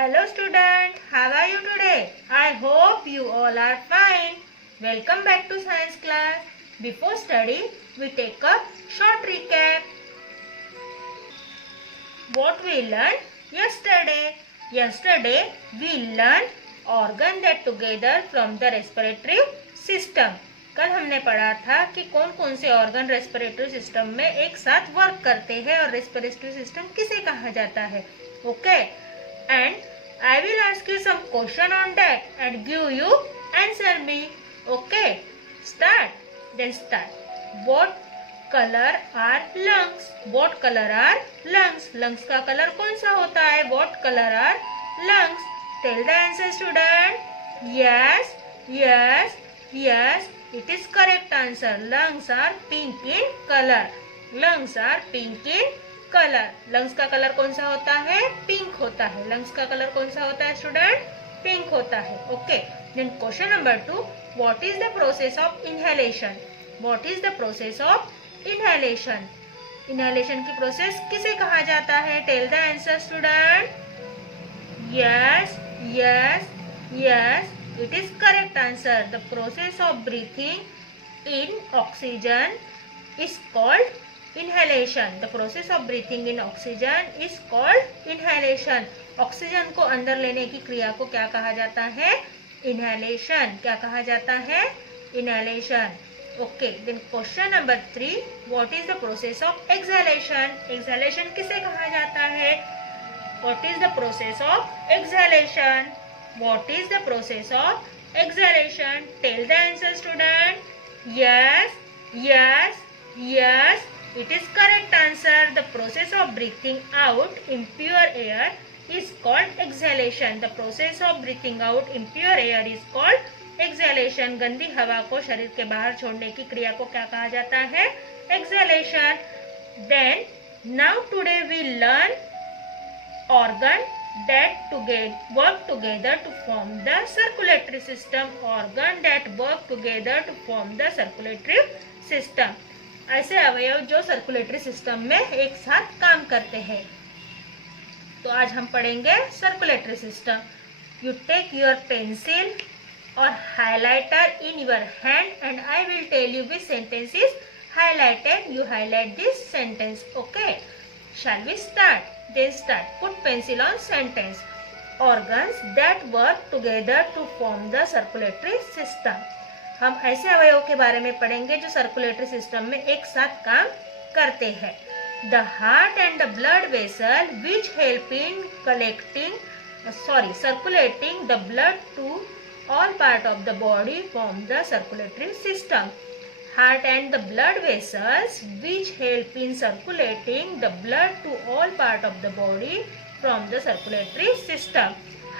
Hello student, how are you today? I hope you all are fine. Welcome back to science class. Before study, we take a short recap. What we learned yesterday? Yesterday we learned organ that together from the respiratory system. कल हमने पढ़ा था कि कौन कौन से organ respiratory system में एक साथ वर्क करते हैं और रेस्पिरेटरी सिस्टम किसे कहा जाता है. Okay, and I will ask you some question on that and give you answer me. Okay, start. Then start. What color are lungs? What color are lungs? Lungs का colour कौन सा होता है? What color are lungs? Tell the answer, student. Yes, yes, yes. It is correct answer. Lungs are pink in color. Lungs are pink in colour. Lungs का colour कौन सा होता है? पिंक होता है. लंग्स का कलर कौन सा होता है स्टूडेंट? पिंक होता है. Okay, then question number 2, what is the process of inhalation? What is the process of inhalation? Inhalation की प्रोसेस किसे कहा जाता है? Tell the answer student. Yes, yes, yes, it is correct answer. The process of breathing in oxygen is called inhalation. The process of breathing in oxygen is called inhalation. Oxygen को अंदर लेने की क्रिया को क्या कहा जाता है? inhalation. क्या कहा जाता है? inhalation. Okay, then question number 3, what is the process of exhalation? exhalation किसे कहा जाता है? What is the process of exhalation? What is the process of exhalation? Tell the answer student. Yes, yes, yes. It is correct answer. The process of breathing out impure air is called exhalation. The process of breathing out impure air is called exhalation. गंदी हवा को शरीर के बाहर छोड़ने की क्रिया को क्या कहा जाता है? exhalation. Then now today we learn organ that work together to form the circulatory system. Organ that work together to form the circulatory system. ऐसे अवयव जो सर्कुलेटरी सिस्टम में एक साथ काम करते हैं. तो आज हम पढ़ेंगे circulatory system. You take your pencil और highlighter in your hand and I will tell you which sentence is highlighted. You highlight this sentence. Okay, shall we start? Then start. Put pencil on sentence. Organs that work together to form the circulatory system. हम ऐसे अवयवों के बारे में पढ़ेंगे जो circulatory system में एक साथ काम करते हैं. The heart and the blood vessel which help in circulating the blood to all part of the body form the circulatory system. Heart and the blood vessels which help in circulating the blood to all part of the body from the circulatory system.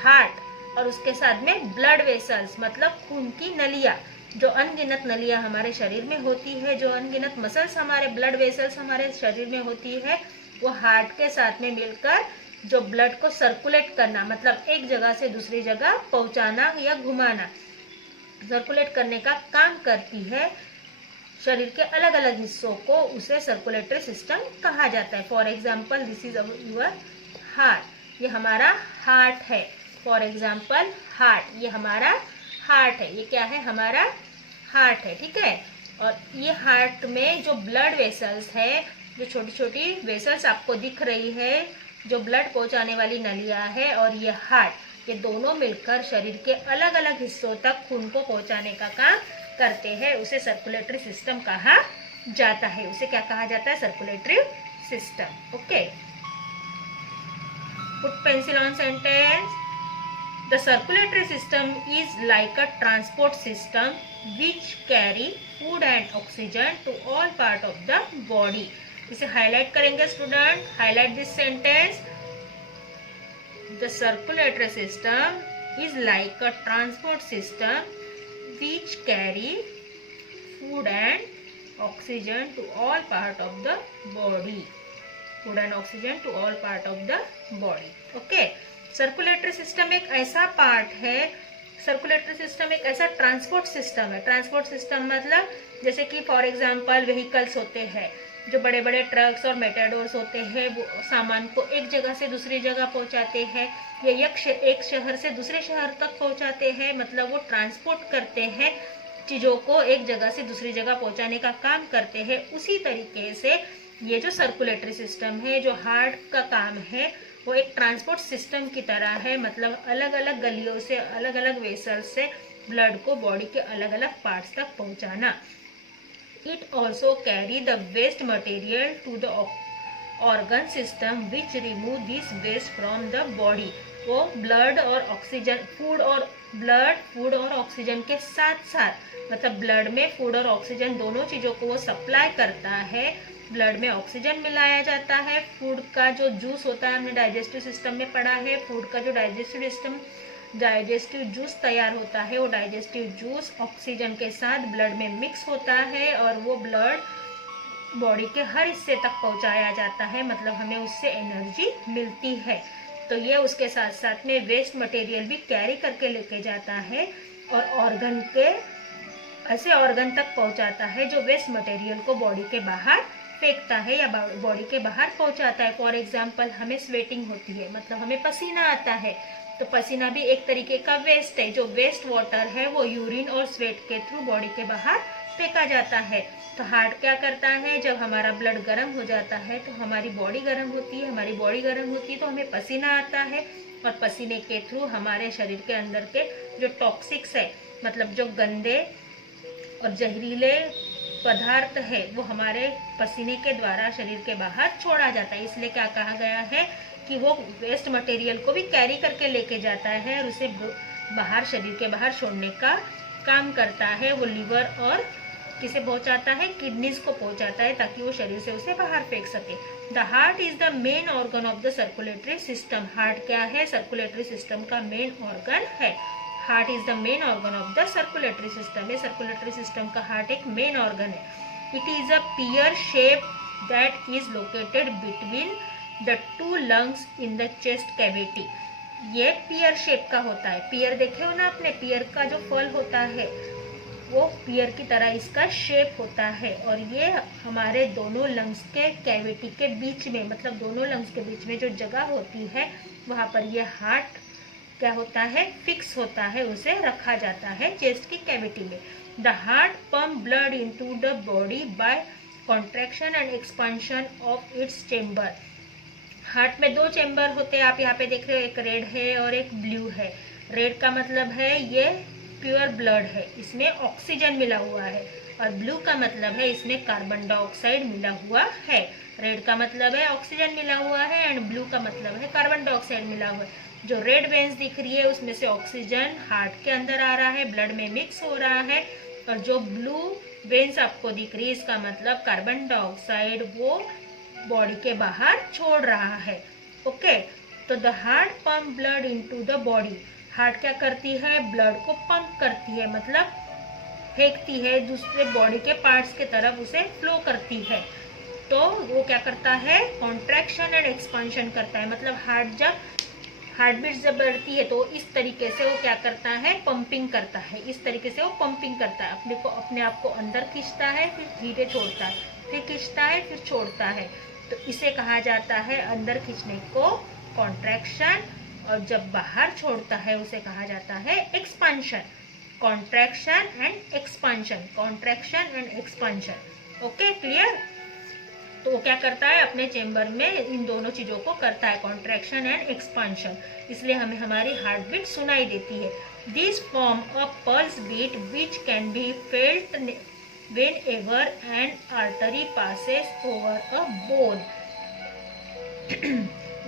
Heart और उसके साथ में blood vessels मतलब खून की नलियां. जो अनगिनत नलियां हमारे शरीर में होती है, जो अनगिनत मसल्स हमारे ब्लड वेसल्स हमारे शरीर में होती है, वो हार्ट के साथ में मिलकर जो ब्लड को सर्कुलेट करना मतलब एक जगह से दूसरी जगह पहुंचाना या घुमाना, सर्कुलेट करने का काम करती है. शरीर के अलग अलग हिस्सों को उसे सर्कुलेटरी सिस्टम कहा जाता है. For example, this is your heart. ये हमारा हार्ट है. For example, heart. ये हमारा हार्ट है. ये क्या है? हमारा हार्ट है. ठीक है. और ये हार्ट में जो ब्लड वेसल्स है, जो छोटी छोटी वेसल्स आपको दिख रही है, जो ब्लड पहुंचाने वाली नलियां है, और ये हार्ट, ये दोनों मिलकर शरीर के अलग अलग हिस्सों तक खून को पहुंचाने का काम करते हैं. उसे सर्कुलेटरी सिस्टम कहा जाता है. उसे क्या कहा जाता है? Circulatory system. Okay, put pencil on sentence. The circulatory system is like a transport system which carry food and oxygen to all part of the body. इसे हाईलाइट करेंगे student. Highlight this sentence. The circulatory system is like a transport system which carry food and oxygen to all part of the body. Food and oxygen to all part of the body. Okay. Circulatory system एक ऐसा part है, circulatory system एक ऐसा transport system है. Transport system मतलब जैसे कि for example vehicles होते हैं, जो बड़े बड़े ट्रक्स और मेटाडोर्स होते हैं वो सामान को एक जगह से दूसरी जगह पहुंचाते हैं, या एक शहर से दूसरे शहर तक पहुंचाते हैं, मतलब वो ट्रांसपोर्ट करते हैं, चीज़ों को एक जगह से दूसरी जगह पहुंचाने का काम करते हैं। उसी तरीके से ये जो सर्कुलेटरी सिस्टम है, जो हार्ट का काम है, वो एक ट्रांसपोर्ट सिस्टम की तरह है, मतलब अलग अलग गलियों से, अलग अलग वेसल्स से ब्लड को बॉडी के अलग अलग पार्ट्स तक पहुंचाना। It also carry the waste material to the organ system which remove this waste from the body। वो ब्लड और ऑक्सीजन, फूड और ऑक्सीजन के साथ साथ, मतलब ब्लड में फूड और ऑक्सीजन दोनों चीज़ों को वो सप्लाई करता है। ब्लड में ऑक्सीजन मिलाया जाता है, फूड का जो जूस होता है, हमने डाइजेस्टिव सिस्टम में पढ़ा है, फूड का जो डाइजेस्टिव जूस तैयार होता है, वो डाइजेस्टिव जूस ऑक्सीजन के साथ ब्लड में मिक्स होता है और वो ब्लड बॉडी के हर हिस्से तक पहुंचाया जाता है, मतलब हमें उससे एनर्जी मिलती है। तो ये उसके साथ साथ में वेस्ट मटेरियल भी कैरी करके लेके जाता है और ऑर्गन के ऐसे ऑर्गन तक पहुंचाता है जो वेस्ट मटेरियल को बॉडी के बाहर फेंकता है या बॉडी के बाहर पहुंचाता है। फॉर एग्जाम्पल, हमें स्वेटिंग होती है, मतलब हमें पसीना आता है, तो पसीना भी एक तरीके का वेस्ट है। जो वेस्ट वाटर है वो यूरिन और स्वेट के थ्रू बॉडी के बाहर फेंका जाता है। तो हार्ट क्या करता है, जब हमारा ब्लड गर्म हो जाता है तो हमारी बॉडी गर्म होती है, हमारी बॉडी गर्म होती है तो हमें पसीना आता है, और पसीने के थ्रू हमारे शरीर के अंदर के जो टॉक्सिक्स है, मतलब जो गंदे और जहरीले पदार्थ है, वो हमारे पसीने के द्वारा शरीर के बाहर छोड़ा जाता है। इसलिए क्या कहा गया है कि वो वेस्ट मटेरियल को भी कैरी करके लेके जाता है और उसे बाहर, शरीर के बाहर छोड़ने का काम करता है। वो लिवर और किसे पहुंचाता है, किडनीज को पहुंचाता है, ताकि वो शरीर से उसे बाहर फेंक सके। The heart is the main organ of the circulatory system. Heart क्या है, सर्कुलेटरी सिस्टम का मेन ऑर्गन है। Heart is the main organ of the circulatory system. ये सर्कुलेटरी सिस्टम का हार्ट एक मेन ऑर्गन है। It is a peer shape that is located between the two lungs in the chest cavity. ये पियर shape का होता है। पियर देखे हो ना आपने, पियर का जो फल होता है वो पियर की तरह इसका शेप होता है, और ये हमारे दोनों लंग्स के कैविटी के बीच में, मतलब दोनों लंग्स के बीच में जो जगह होती है वहाँ पर ये हार्ट क्या होता है, फिक्स होता है, उसे रखा जाता है चेस्ट की कैविटी में। The heart pump blood into the body by contraction and expansion of its chamber. Heart में दो चेम्बर होते हैं, आप यहाँ पे देख रहे हो, एक रेड है और एक ब्लू है। रेड का मतलब है ये प्योर ब्लड है, इसमें ऑक्सीजन मिला हुआ है, और ब्लू का मतलब है इसमें कार्बन डाइऑक्साइड मिला हुआ है। रेड का मतलब है ऑक्सीजन मिला हुआ है एंड ब्लू का मतलब है कार्बन डाइऑक्साइड मिला हुआ है। जो रेड वेन्स दिख रही है उसमें से ऑक्सीजन हार्ट के अंदर आ रहा है, ब्लड में मिक्स हो रहा है, और जो ब्लू वेन्स आपको दिख रही है इसका मतलब कार्बन डाइऑक्साइड वो बॉडी के बाहर छोड़ रहा है। ओके, तो the heart pump blood into the body. Heart क्या करती है, ब्लड को पंप करती है, मतलब फेंकती है दूसरे बॉडी के पार्ट्स के तरफ, उसे फ्लो करती है। तो वो क्या करता है, कॉन्ट्रैक्शन एंड एक्सपांशन करता है, मतलब हार्ट बीट जब बढ़ती है तो इस तरीके से वो क्या करता है, पंपिंग करता है। इस तरीके से वो पंपिंग करता है, अपने आप को अंदर खींचता है, फिर धीरे छोड़ता है, फिर खींचता है, फिर छोड़ता है। तो इसे कहा जाता है अंदर खींचने को कॉन्ट्रैक्शन, और जब बाहर छोड़ता है उसे कहा जाता है expansion. Contraction and expansion, contraction and expansion. Okay, clear. तो वो क्या करता है, अपने चेम्बर में इन दोनों चीज़ों को करता है, कॉन्ट्रैक्शन एंड एक्सपांशन, इसलिए हमें हमारी हार्ट बीट सुनाई देती है। This form a pulse beat which can be felt whenever an artery passes over a bone।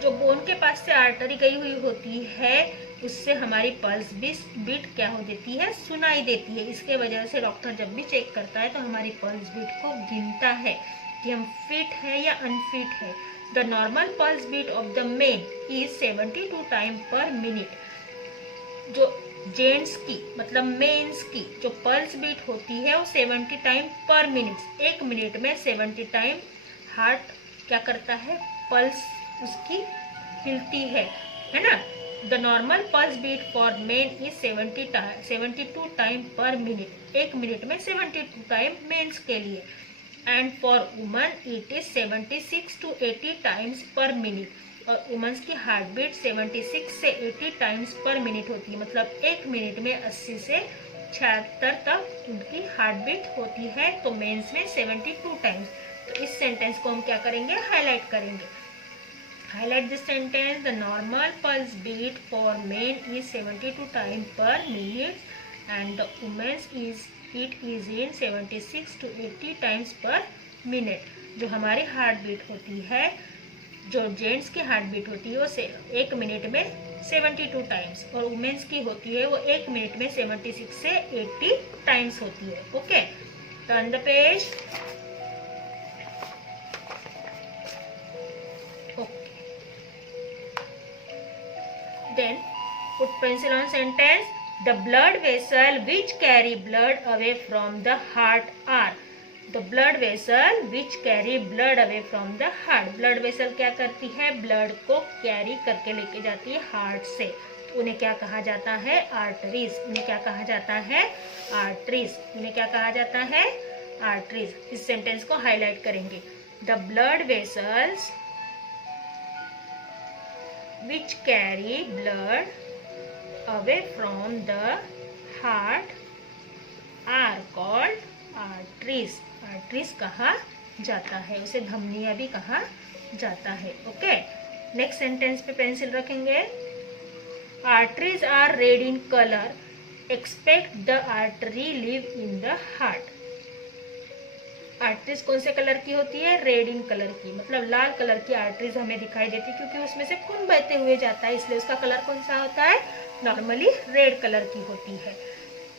जो बोन के पास से आर्टरी गई हुई होती है उससे हमारी पल्स बीट क्या हो देती है, सुनाई देती है। इसके वजह से डॉक्टर जब भी चेक करता है तो हमारी पल्स बीट को गिनता है कि हम फिट है या अनफिट है। The normal pulse beat of the men is 72 time per minute. जो जेंट्स की मतलब मेंस की जो पल्स बीट होती है वो 70 टाइम पर मिनट, एक मिनट में 70 टाइम हार्ट क्या करता है, पल्स उसकी हिलती है ना। The normal pulse beat for men is 72 time per minute, एक मिनट में 72 टाइम मेंस के लिए। And for woman it is 76 to 80 times per minute. और वुमेन्स की हार्ट बीट 76 से 80 टाइम्स पर मिनट होती है, मतलब एक मिनट में 80 से 76 तक उनकी हार्ट बीट होती है। तो मेंस में 72 टाइम्स। तो इस सेंटेंस को हम क्या करेंगे, हाईलाइट करेंगे। Highlight this sentence, the normal pulse beat for men is 72 time per minute and the women's it is in 76 to 80 times per minute. जो हमारी हार्ट बीट होती है, जो जेंट्स की हार्ट बीट होती है, वो एक मिनट में 72 टाइम्स, और वुमेन्स की होती है वो एक मिनट में 76 से 80 टाइम्स होती है। Okay, turn the page. Then put pencil on sentence. The blood vessel which carry blood away from the heart are. The blood vessel which carry blood away from the heart. Blood vessel क्या करती है, blood को carry करके लेके जाती है heart से। तो उन्हें क्या कहा जाता है, आर्टरीज। उन्हें क्या कहा जाता है, आर्टरीज। उन्हें क्या कहा जाता है, आर्टरीज। इस सेंटेंस को हाईलाइट करेंगे। The blood vessels which carry blood away from the heart are called arteries. arteries कहा जाता है, उसे धमनियां भी कहा जाता है। ओके, नेक्स्ट सेंटेंस पे पेंसिल रखेंगे। arteries are red in color, expect the artery live in the heart. Arteries कौन से कलर की होती है, रेड इन कलर की, मतलब लाल कलर की आर्टरीज हमें दिखाई देती है, क्योंकि उसमें से खून बहते हुए जाता है, इसलिए उसका कलर कौन सा होता है, नॉर्मली रेड कलर की होती है।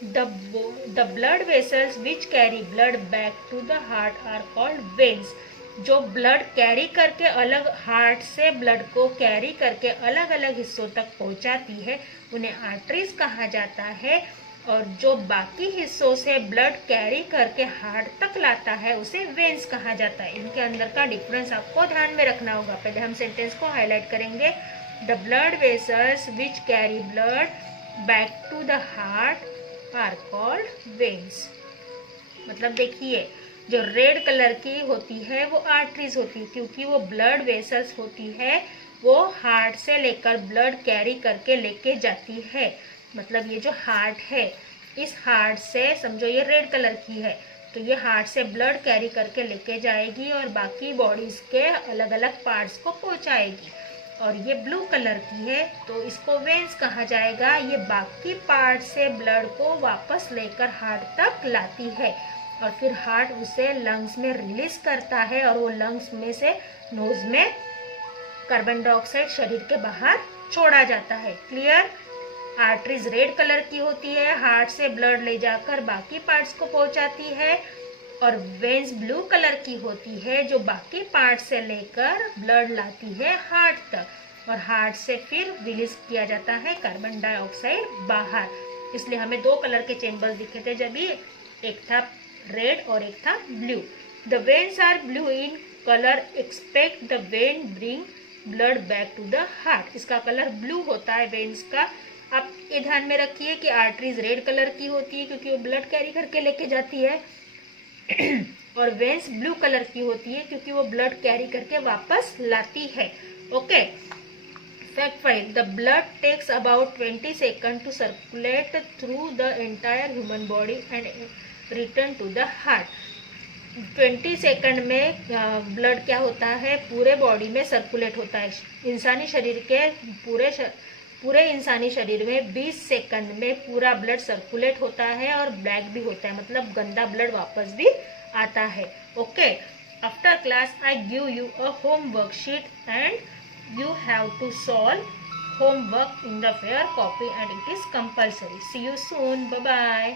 The blood vessels which carry blood back to the heart are called veins. जो ब्लड कैरी करके अलग, हार्ट से ब्लड को कैरी करके अलग अलग हिस्सों तक पहुंचाती है, उन्हें आर्टरीज कहा जाता है। और जो बाकी हिस्सों से ब्लड कैरी करके हार्ट तक लाता है, उसे वेन्स कहा जाता है। इनके अंदर का डिफरेंस आपको ध्यान में रखना होगा। पहले हम सेंटेंस को हाईलाइट करेंगे। The blood vessels which carry blood back to the heart are called veins. मतलब देखिए, जो रेड कलर की होती है वो आर्टरीज होती है, क्योंकि वो ब्लड वेसल्स होती है, वो हार्ट से लेकर ब्लड कैरी करके लेके जाती है। मतलब ये जो हार्ट है, इस हार्ट से समझो ये रेड कलर की है, तो ये हार्ट से ब्लड कैरी करके लेके जाएगी और बाकी बॉडीज के अलग अलग पार्ट्स को पहुंचाएगी। और ये ब्लू कलर की है, तो इसको वेन्स कहा जाएगा। ये बाकी पार्ट से ब्लड को वापस लेकर हार्ट तक लाती है, और फिर हार्ट उसे लंग्स में रिलीज करता है, और वो लंग्स में से नोज में कार्बन डाइऑक्साइड शरीर के बाहर छोड़ा जाता है। क्लियर। आर्टरीज रेड कलर की होती है, हार्ट से ब्लड ले जाकर बाकी पार्ट्स को पहुंचाती है, और वेन्स ब्लू कलर की होती है, जो बाकी पार्ट से लेकर ब्लड लाती है हार्ट तक, और हार्ट से फिर रिलीज किया जाता है कार्बन डाइऑक्साइड बाहर। इसलिए हमें दो कलर के चेम्बर्स दिखे थे जब भी, एक था रेड और एक था blue. The veins are blue in colour, expect the vein bring blood back to the heart. इसका कलर ब्लू होता है वेन्स का। आप ये ध्यान में रखिए कि आर्टरीज रेड कलर की होती है, क्योंकि वो ब्लड कैरी करके लेके जाती है, और वेन्स ब्लू कलर की होती है, क्योंकि वो ब्लड कैरी करके वापस लाती है। Okay, fact 5, the blood takes about 20 second to circulate through the entire human body and return to the heart. 20 second में ब्लड क्या होता है, पूरे बॉडी में सर्कुलेट होता है। इंसानी शरीर के पूरे इंसानी शरीर में 20 सेकंड में पूरा ब्लड सर्कुलेट होता है, और ब्लैक भी होता है, मतलब गंदा ब्लड वापस भी आता है। Okay, after class I give you a home worksheet and you have to solve homework in the fair copy and it is compulsory. See you soon, bye bye.